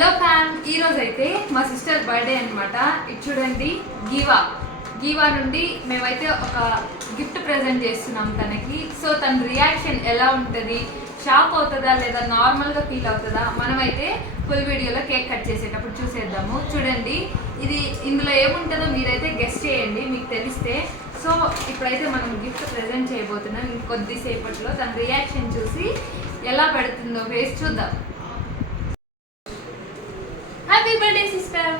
Hello fan, ఈరోజు అయితే మా సిస్టర్ బర్త్డే అనమాట. ఇది చూడండి, గీవా నుండి మేమైతే ఒక గిఫ్ట్ ప్రెజెంట్ చేస్తున్నాం తనకి. సో తన రియాక్షన్ ఎలా ఉంటుంది, షాక్ అవుతుందా లేదా నార్మల్గా ఫీల్ అవుతుందా, మనమైతే ఫుల్ వీడియోలో కేక్ కట్ చేసేటప్పుడు చూసేద్దాము. చూడండి, ఇది ఇందులో ఏముంటుందో మీరైతే గెస్ట్ చేయండి మీకు తెలిస్తే. సో ఇప్పుడైతే మనం గిఫ్ట్ ప్రెజెంట్ చేయబోతున్నాం. ఇంకొద్దిసేపట్లో తన రియాక్షన్ చూసి ఎలా పెడుతుందో ఫేస్ చూద్దాం. Happy birthday sister.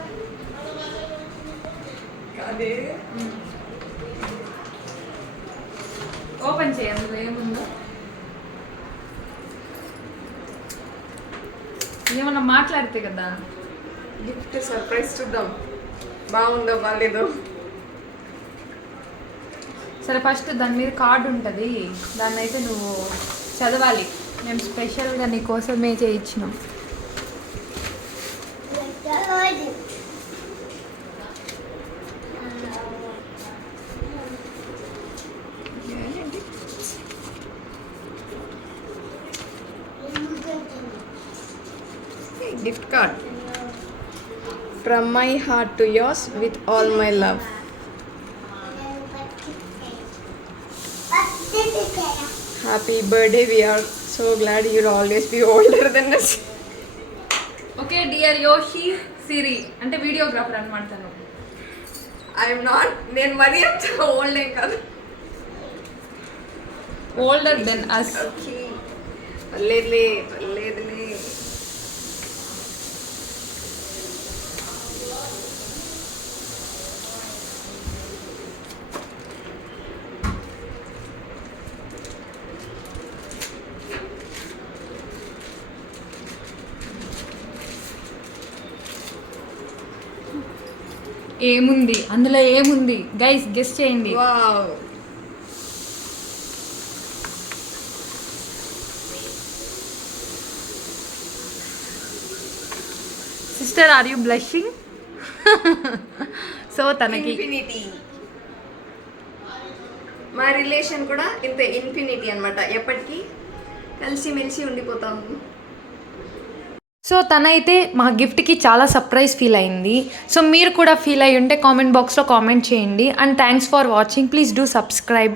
ఓపెన్ చేయండి, ఏముందో ఏమన్నా మాట్లాడితే కదా. గిఫ్ట్ సర్ప్రైజ్ చూద్దాం, బాగుందో బాగాలేదో. సరే, ఫస్ట్ దాని మీద కార్డు ఉంటుంది, దాన్ని అయితే నువ్వు చదవాలి. మేము స్పెషల్గా నీ కోసమే చేయించినాం. Gift card. From my heart to yours with all my love. Happy birthday, we are so glad you always be older than us. Okay dear Yoshi Siri, అంటే వీడియోగ్రాఫర్ అనమాట తను. ఐఎమ్ నాట్, నేను మరీ అంత ఓల్డ్ ఏం కాదు. Older than us. ఓకే, లేదులే లేదులే. ఏముంది అందులో, ఏముంది గైస్ గెస్ట్ చేయండి. Wow, sister are you blushing? So తనకి ఇన్ఫినిటీ. మా రిలేషన్ కూడా ఇంత ఇన్ఫినిటీ అన్నమాట, ఎప్పటికీ కలిసిమెలిసి ఉండిపోతాము. సో తనైతే మా గిఫ్ట్కి చాలా సర్ప్రైజ్ ఫీల్ అయింది. సో మీరు కూడా ఫీల్ అయ్యి ఉంటే కామెంట్ బాక్స్లో కామెంట్ చేయండి. And thanks for watching. Please do subscribe.